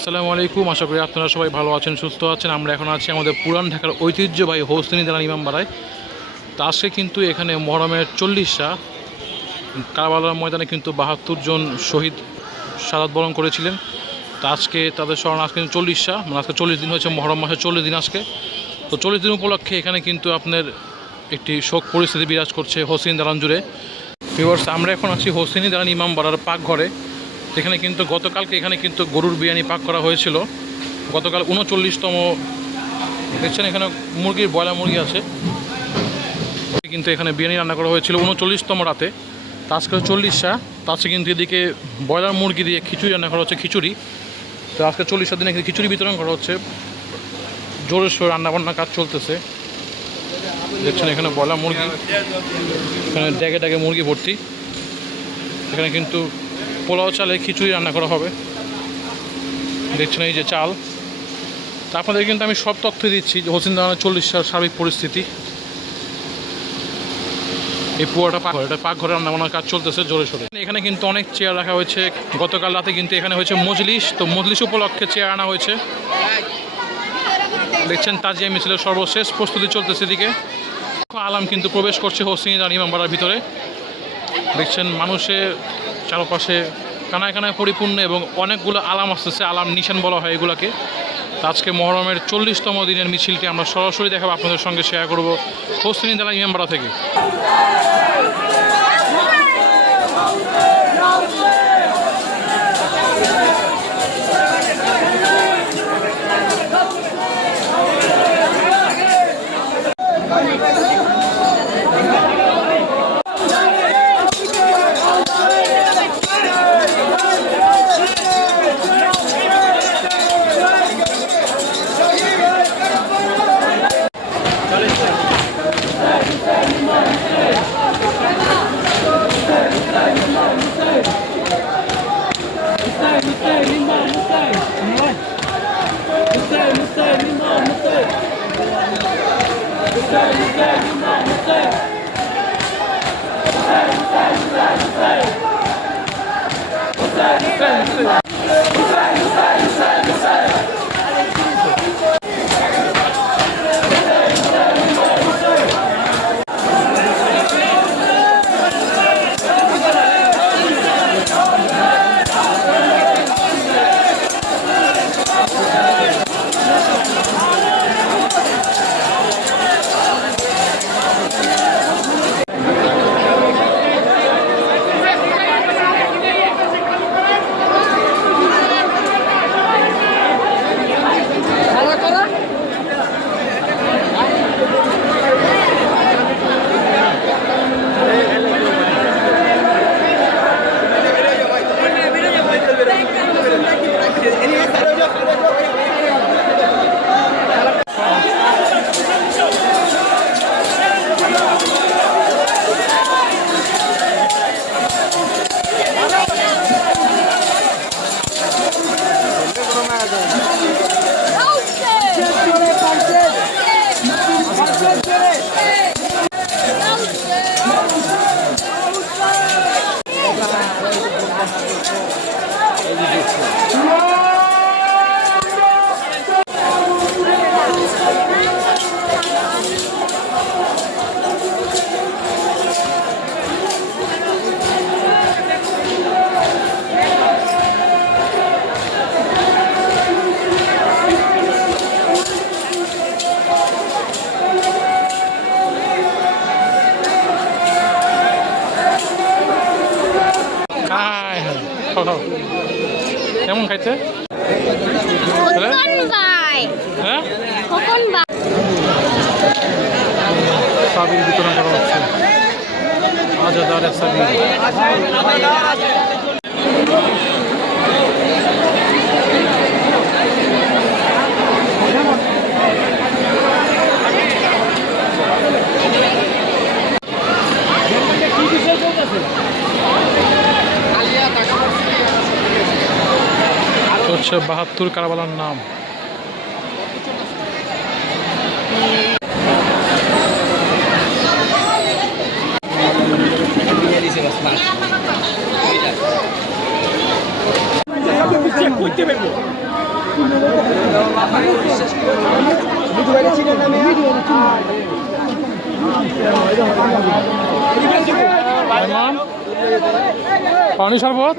আসসালামু আলাইকুম, আশা করি আপনারা সবাই ভালো আছেন, সুস্থ আছেন। আমরা এখন আছি আমাদের পুরান ঢাকার ঐতিহ্যবাহী হোসেনী দালান ইমামবাড়ায়। তো আজকে কিন্তু এখানে মহরমের 40টা কারবালার ময়দানে কিন্তু 72 জন শহীদ শাহাদাত বরণ করেছিলেন। তো আজকে তাদের স্মরণ আজকে 40টা, মানে আজকে 40 দিন হয়েছে, মহরম মাসে 40 দিন আজকে। তো 40 দিন উপলক্ষে এখানে কিন্তু আপনার একটি শোক পরিস্থিতি বিরাজ করছে হোসেনী দালান জুড়ে। ভিউয়ার্স, আমরা এখন আছি হোসেনী দালান ইমামবাড়ার পাকঘরে। এখানে কিন্তু গতকালকে এখানে কিন্তু গরুর বিরিয়ানি পাক করা হয়েছিল। গতকাল 39তম, দেখছেন এখানে মুরগির ব্রয়লার মুরগি আছে, কিন্তু এখানে বিরিয়ানি রান্না করা হয়েছিল 39তম রাতে। তো আজকে 40টা, তো আজকে কিন্তু এদিকে ব্রয়লার মুরগি দিয়ে খিচুড়ি রান্না করা হচ্ছে, খিচুড়ি। তো আজকে 40টা দিনে খিচুড়ি বিতরণ করা হচ্ছে, জোরে সোরে রান্নাবান্নার কাজ চলতেছে। দেখছেন এখানে ব্রয়লার মুরগি, এখানে ড্যাগে ড্যাগে মুরগি ভর্তি। এখানে কিন্তু পোলাও চালে খিচুড়ি রান্না করা হবে, দেখছেন এই যে চাল। তা আপনাদের কিন্তু আমি সব তথ্য দিচ্ছি যে হোসেনী দালানের 40টার সার্বিক পরিস্থিতি। এই পুরোটা পাকঘরে রান্নাবান্নার কাজ চলতেছে জোরে সোরে। এখানে কিন্তু অনেক চেয়ার রাখা হয়েছে। গতকাল রাতে কিন্তু এখানে হয়েছে মজলিস, তো মজলিস উপলক্ষে চেয়ার আনা হয়েছে। দেখছেন তাজিয়া মিছিলের সর্বশেষ প্রস্তুতি চলতেছে এদিকে। আলাম কিন্তু প্রবেশ করছে হোসেনী দালান ইমামবাড়ার ভিতরে। দেখছেন মানুষের চারপাশে কানায় কানায় পরিপূর্ণ এবং অনেকগুলো আলাম আসতেছে, আলাম নিশান বলা হয় এগুলাকে। তো আজকে মহরমের 40তম দিনের মিছিলটি আমরা সরাসরি দেখাবো, আপনাদের সঙ্গে শেয়ার করব হোসেনী দালান ইমামবাড়া থেকে। কেমন খাইতে? হ্যাঁ, সাবির বিতরণ করা হচ্ছে, আজাদার সাবির। হচ্ছে 72 কারবালার নাম। করতে পারবো। পানি শরবত